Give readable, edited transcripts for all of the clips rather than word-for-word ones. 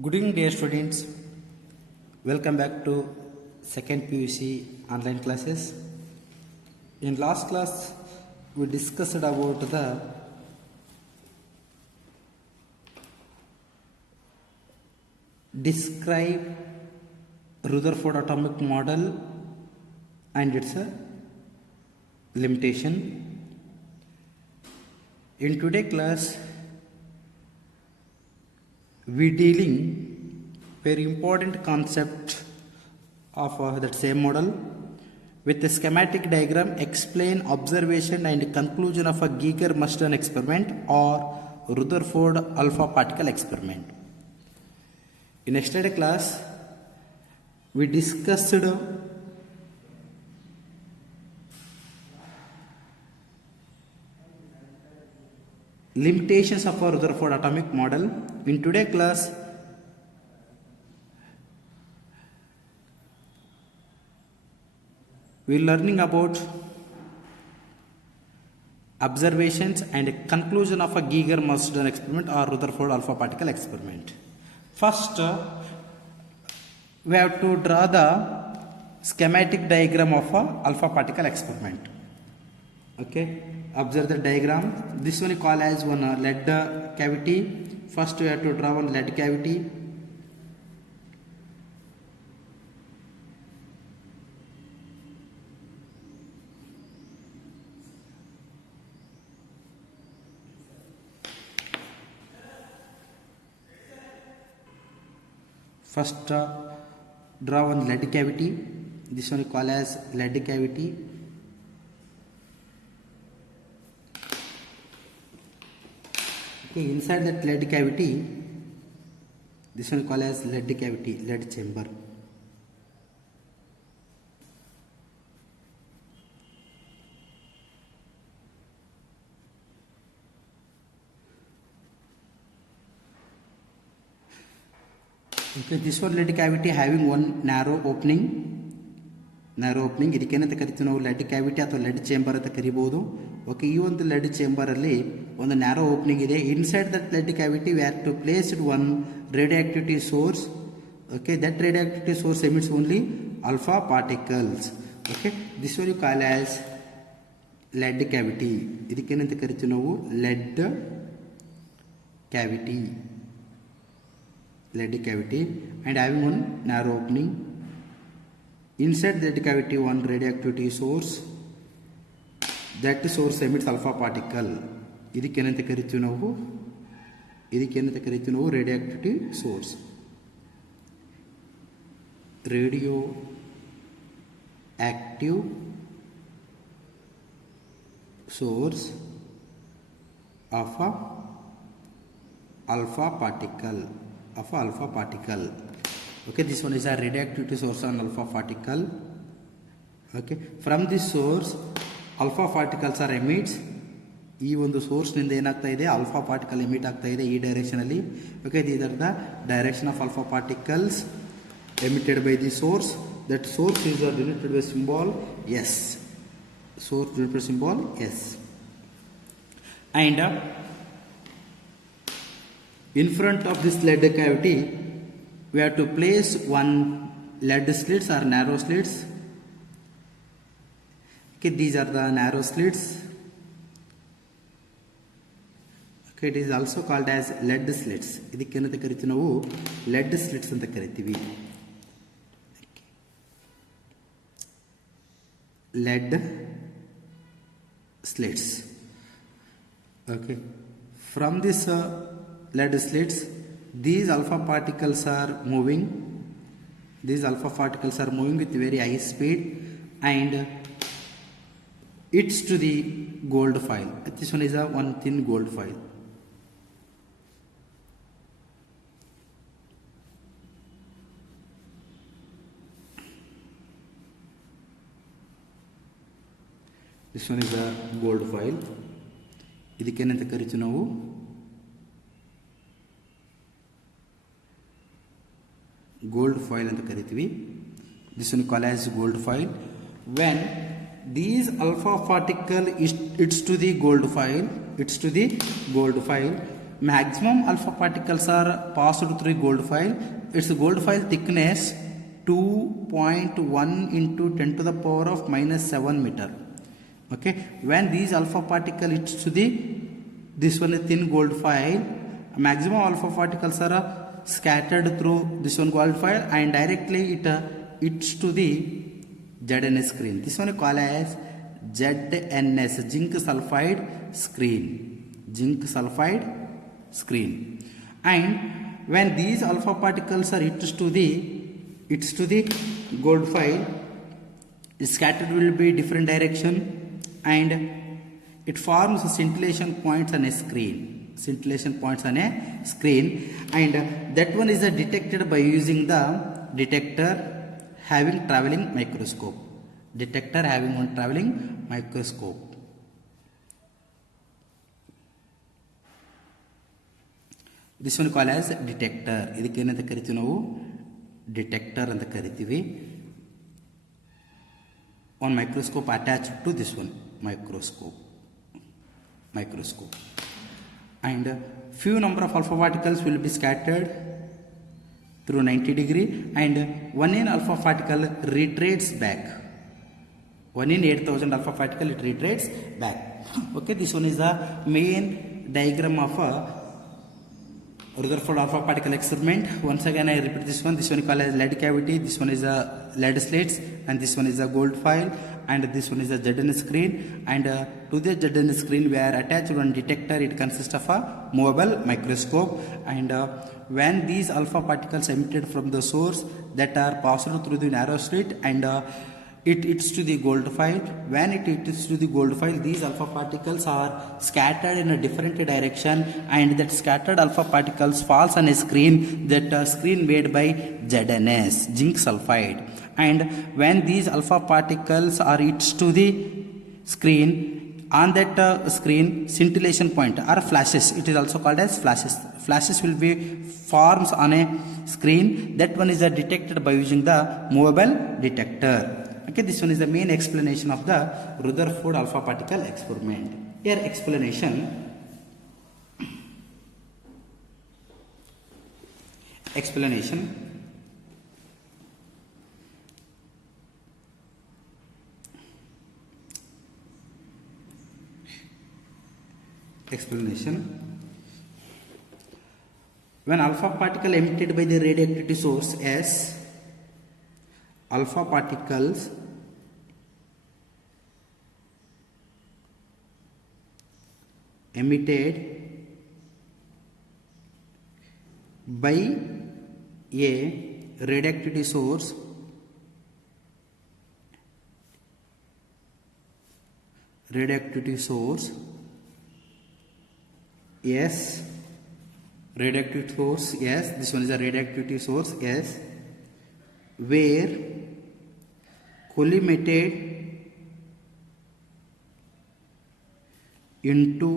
Good evening, dear students. Welcome back to second PUC online classes. In last class, we discussed about the describe Rutherford atomic model and its limitation. In today's class, we dealing very important concept of that same model with a schematic diagram explain observation and conclusion of a Geiger-Mustern experiment or Rutherford alpha particle experiment. In yesterday class, we discussed limitations of a Rutherford atomic model. In today's class, we are learning about observations and conclusion of a Geiger-Mustern experiment or Rutherford alpha particle experiment. First, we have to draw the schematic diagram of a alpha particle experiment. Okay, observe the diagram. This one is called as one lead cavity. First, we have to draw one lead cavity. First, draw one lead cavity. This one is called as lead cavity. Okay, inside that lead cavity, this one is called as lead cavity, lead chamber. Okay, this one lead cavity having one narrow opening. ಇದಕ್ಕೇನಂತ ಕರಿತೀವಿ ನಾವು lead cavity ಅಥವಾ lead chamber ಅಂತ ಕರಿಬಹುದು. Okay, ಈ ಒಂದು lead chamber ಅಲ್ಲಿ ಒಂದು ನ್ಯಾರೋ ಓಪನಿಂಗ್ ಇದೆ. Inside that lead cavity we have to place one radioactivity source. Okay, that radioactivity source emits only alpha particles. Okay, this one you call as lead cavity. ಇದಕ್ಕೇನಂತ ಕರಿತೀವಿ ನಾವು lead cavity and having one narrow opening. Inside that cavity one radioactivity source. That source emits alpha particle. ಇದಕ್ಕೇನಂತ ಕರಿತೀವಿ ನಾವು radioactivity source. Radioactive source of a alpha particle. Okay, this one is a radioactivity source on alpha particle. Okay, from this source alpha particles are emits. ಈ ಒಂದು source ನಿಂದ ಏನಾಗ್ತಾ ಇದೆ, alpha particle emit ಆಗ್ತಾ ಇದೆ ಈ ಡೈರೆಕ್ಷನ್ ಅಲ್ಲಿ. Okay, these are the direction of alpha particles emitted by the source. That source is denoted by symbol S. Source denoted by symbol S. And in front of this lead cavity, we have to place one lead slits or narrow slits. Okay, these are the narrow slits. Okay, it is also called as lead slits. ಇದಕ್ಕೇನಂತ ಕರಿತೀವಿ ನಾವು lead slits ಅಂತ ಕರಿತೀವಿ. Lead slits. Okay, from this lead slits, these alpha particles are moving. These alpha particles are moving with very high speed and it's to the gold foil. This one is a one thin gold foil. This one is a gold foil. ಇದಕ್ಕೇನಂತ ಕರಿತೀವಿ ನಾವು gold foil ಅಂತ ಕರಿತೀವಿ. This one called as gold foil. When these alpha particle it's to the gold foil, maximum alpha particles are passed through gold foil. Its gold foil thickness 2.1 into 10 to the power of minus 7 meter. Okay, when these alpha particle hits to the this one is thin gold foil, maximum alpha particles are scattered through this one gold foil and directly it hits to the ZNS screen. This one is called as ZNS, zinc sulfide screen. Zinc sulfide screen. And when these alpha particles are hits to the gold foil, scattered will be different direction and it forms scintillation points on a screen. Scintillation points on a screen, and that one is detected by using the detector having traveling microscope. Detector having one traveling microscope. This one called as detector. ಇದಕ್ಕೇನಂತ ಕರಿತೀವಿ ನಾವು detector ಅಂತ ಕರಿತೀವಿ. One microscope attached to this one microscope, and few number of alpha particles will be scattered through 90 degree, and one in alpha particle retreats back. 1 in 8000 alpha particle it retreats back. Okay, this one is the main diagram of a Rutherford alpha particle experiment. Once again I repeat this one. This one is called as lead cavity, this one is a lead slates, and this one is a gold foil, and this one is a ZN screen, and to the ZN screen we are attached one detector. It consists of a movable microscope, and when these alpha particles emitted from the source that are passed through the narrow slit, and it hits to the gold foil. When it hits to the gold foil, these alpha particles are scattered in a different direction, and that scattered alpha particles falls on a screen, that screen made by ZNS, zinc sulfide. And when these alpha particles are hits to the screen, on that screen scintillation point or flashes, it is also called as flashes. Flashes will be forms on a screen. That one is detected by using the movable detector. Okay, this one is the main explanation of the Rutherford alpha particle experiment. Here explanation. When alpha particle emitted by the radioactivity source S, alpha particles emitted by a radioactivity source yes, radioactive source yes, this one is a radioactivity source yes, where collimated into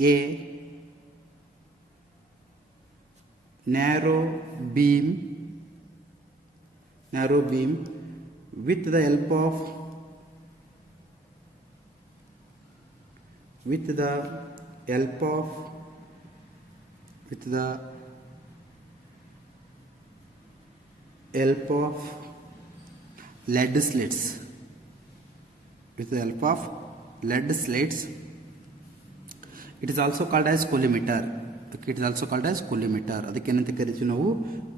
a narrow beam with the help of lead slates. With the help of lead slates, it is also called as collimator. Okay, it is also called as collimator. ಅದಕ್ಕೆ ಏನಂತ ಕರಿತೀವಿ ನಾವು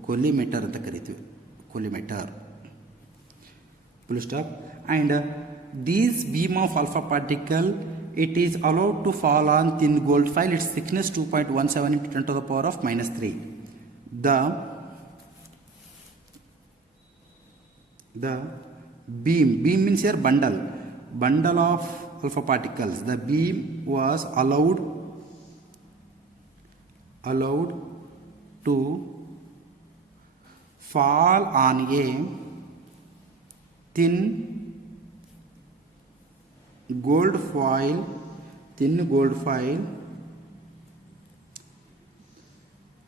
collimator ಅಂತ ಕರಿತೀವಿ. collimator. Full stop. And these beam of alpha particle, it is allowed to fall on thin gold foil. Its thickness 2.17 into 10 to the power of minus 3. The beam means here bundle of alpha particles. The beam was allowed to fall on a thin gold foil.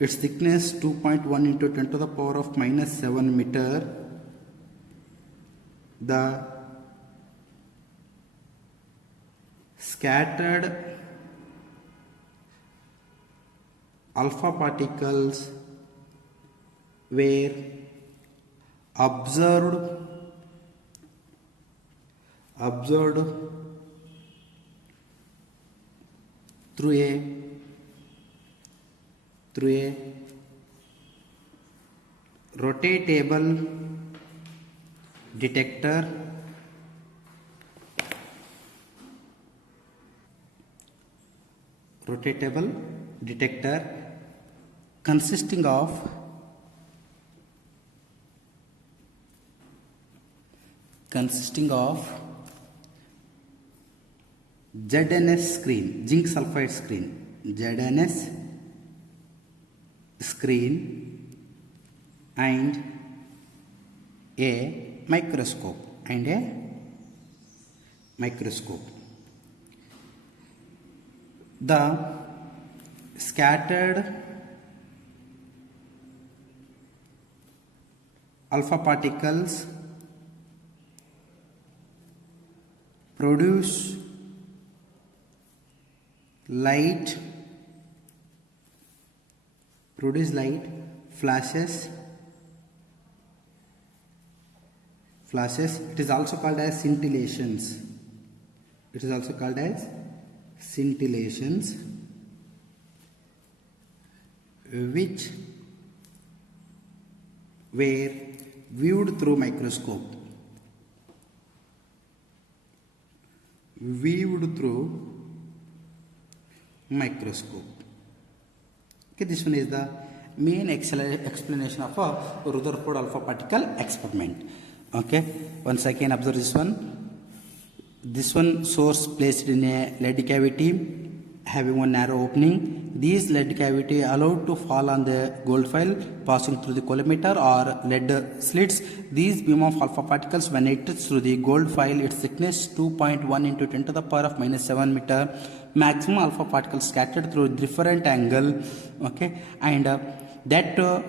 Its thickness 2.1 into 10 to the power of minus 7 meter. The scattered alpha particles were observed through a rotatable detector consisting of ZNS screen, zinc sulfide screen, ZNS screen and a microscope The scattered alpha particles produce light flashes. It is also called as scintillations. Which were viewed through microscope. Okay, this one is the main explanation of a Rutherford alpha particle experiment. Okay, once again observe this one. This one source placed in a lead cavity having one narrow opening. These lead cavity allowed to fall on the gold foil passing through the collimator or lead slits. These beam of alpha particles when it is through the gold foil, its thickness 2.1 into 10 to the power of minus 7 meter. Maximum alpha particles scattered through different angle. Okay, and that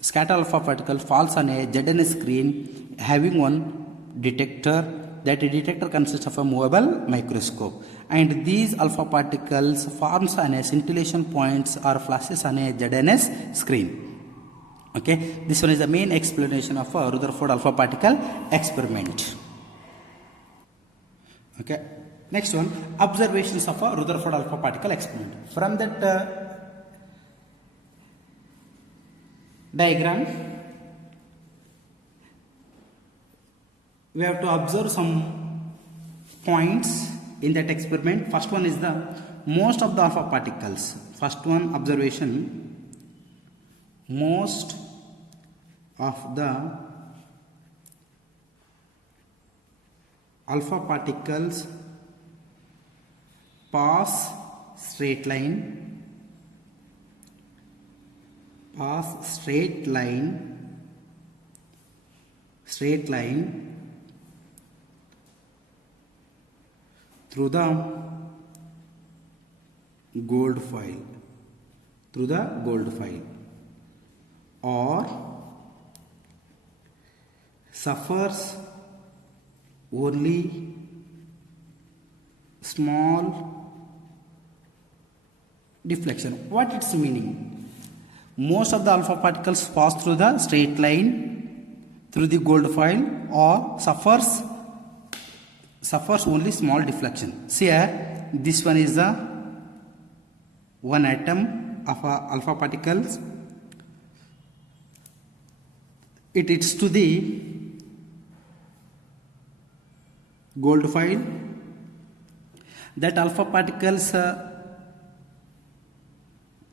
scatter alpha particle falls on a ZNS screen having one detector. That detector consists of a movable microscope, and these alpha particles forms on a scintillation points or flashes on a ZNS screen. Okay, this one is the main explanation of a Rutherford alpha particle experiment. Okay, next one, observations of a Rutherford alpha particle experiment. From that diagram, we have to observe some points in that experiment. First one is the most of the alpha particles. First one observation, most of the alpha particles pass straight line through the gold foil or suffers only small deflection. What its meaning? Most of the alpha particles pass through the straight line through the gold foil or suffers only small deflection. See here, this one is the one atom of alpha particles. It is to the gold foil. That alpha particles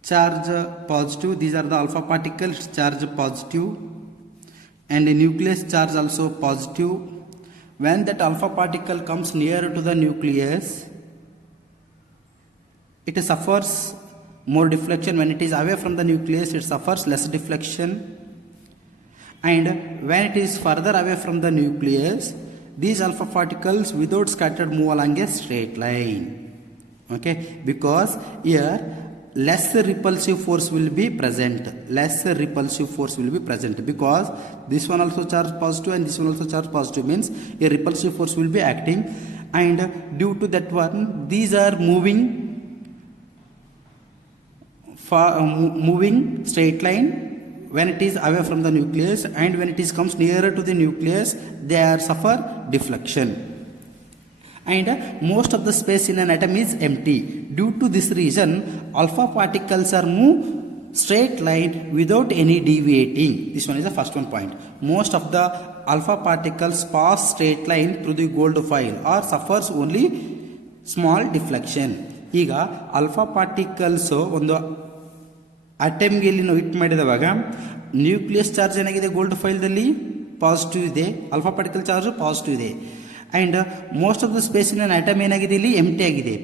charge positive. These are the alpha particles charge positive, and the nucleus charge also positive. When that alpha particle comes nearer to the nucleus, it suffers more deflection. When it is away from the nucleus, it suffers less deflection. And when it is further away from the nucleus, these alpha particles without scattered move along a straight line. Okay, because here less repulsive force will be present. Because this one also charged positive and this one also charged positive, means a repulsive force will be acting, and due to that one, these are moving moving straight line when it is away from the nucleus, and when it is comes nearer to the nucleus they are suffer deflection. And most of the space in an atom is empty. Due to this reason, alpha particles are move straight line without any deviating. This one is the first one point. Most of the alpha particles pass straight line through the gold foil or suffers only small deflection. ಈಗ alpha particles ಒಂದು ಅಟೆಮ್ಗೆ ಇಲ್ಲಿ ನಾವು hit ಮಾಡಿದವಾಗ nucleus charge ಏನಾಗಿದೆ gold ಫೈಲ್ದಲ್ಲಿ positive ಇದೆ, alpha particle charge positive ಇದೆ. And most of the space in atom ಏನಾಗಿದೆ ಇಲ್ಲಿ ಎಂಟಿ ಆಗಿದೆ.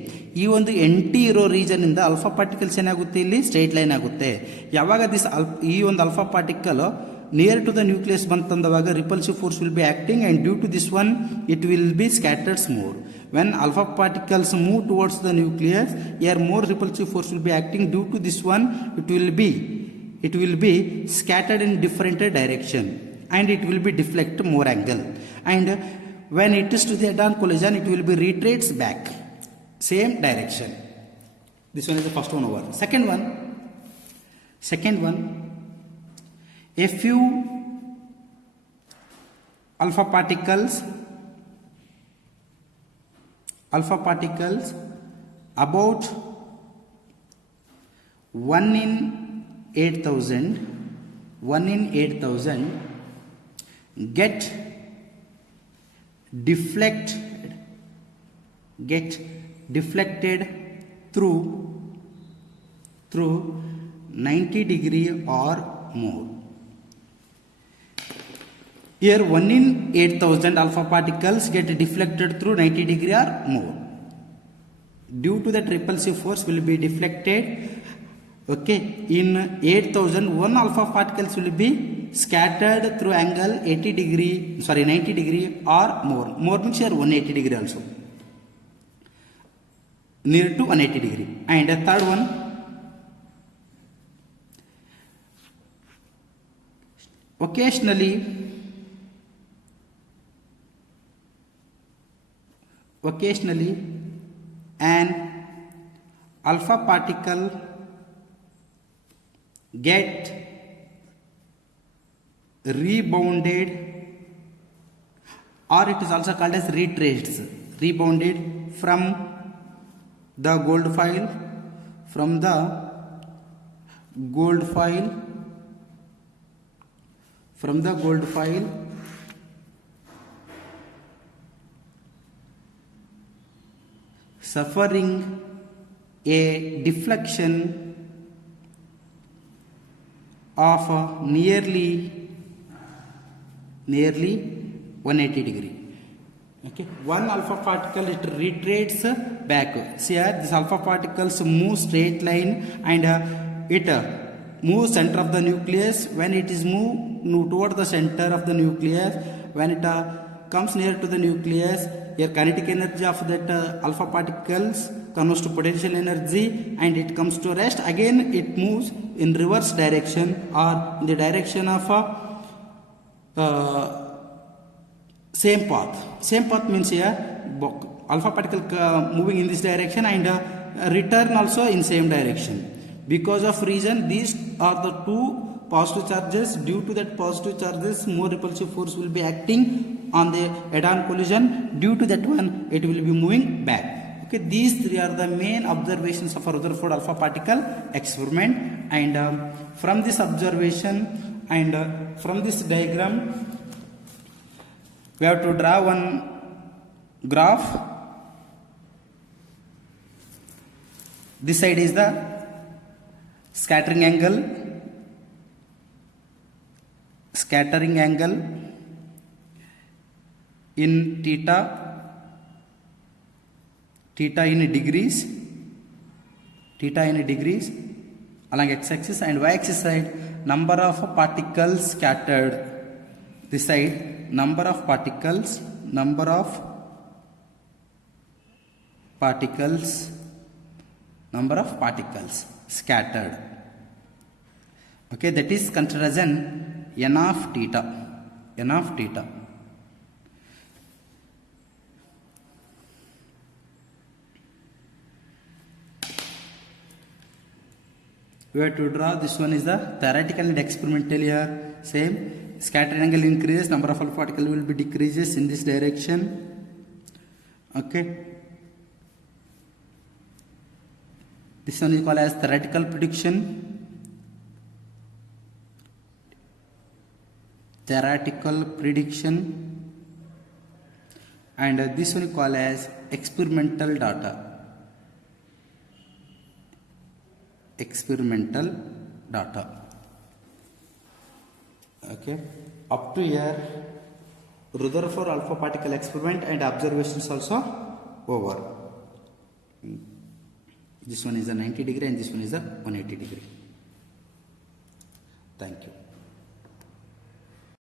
ಈ ಒಂದು ಎಂಟಿ ಇರೋ ರೀಜನ್ ಇಂದ ಅಲ್ಫಾ ಪಾರ್ಟಿಕಲ್ಸ್ ಏನಾಗುತ್ತೆ ಇಲ್ಲಿ ಸ್ಟ್ರೈಟ್ ಲೈನ್ ಆಗುತ್ತೆ. ಯಾವಾಗ ಈ ಒಂದು alpha particle near to the nucleus ಬಂತಂದವಾಗ repulsive force will be acting, and due to this one it will be scattered more. When alpha particles move towards the nucleus, here more repulsive force will be acting. Due to this one, it will be scattered in different direction, and it will be deflect more angle. And when it is to the head-on collision, it will be retreats back, same direction. This one is the first one over. Second one, a few alpha particles about 1 in 8,000 get deflected through 90 degree or more. Here 1 in 8,000 alpha particles get deflected through 90 degree or more. Due to that repulsive force will be deflected. Okay, in 8,000 one alpha particles will be scattered through angle 90 degree or more. More means here 180 degree also, near to 180 degree. And the third one, occasionally an alpha particle get rebounded, or it is also called as retraced, rebounded from the gold foil suffering a deflection of nearly 180 degree. Okay, one alpha particle it retreats back. See here, this alpha particles move straight line, and it moves center of the nucleus. When it is move toward the center of the nucleus, when it comes near to the nucleus, here kinetic energy of that alpha particles converts to potential energy, and it comes to rest. Again it moves in reverse direction, or in the direction of same path means here alpha particle moving in this direction, and return also in same direction. Because of reason these are the two positive charges. Due to that positive charges, more repulsive force will be acting on the head-on collision. Due to that one, it will be moving back. Okay, these three are the main observations of a Rutherford alpha particle experiment. And from this observation and from this diagram, we have to draw one graph. This side is the scattering angle in theta in degrees along x-axis, and y-axis side number of particles scattered. This side number of particles scattered. Okay, that is considered as an n of theta. We have to draw. This one is the theoretical and experimental here. Same. Scattering angle increases, number of alpha particles will be decreases in this direction. Okay. This one is called as theoretical prediction. Theoretical prediction. And this one is called as experimental data. Experimental data. Okay, up to here Rutherford alpha particle experiment and observations also over. This one is a 90 degree and this one is a 180 degree. Thank you.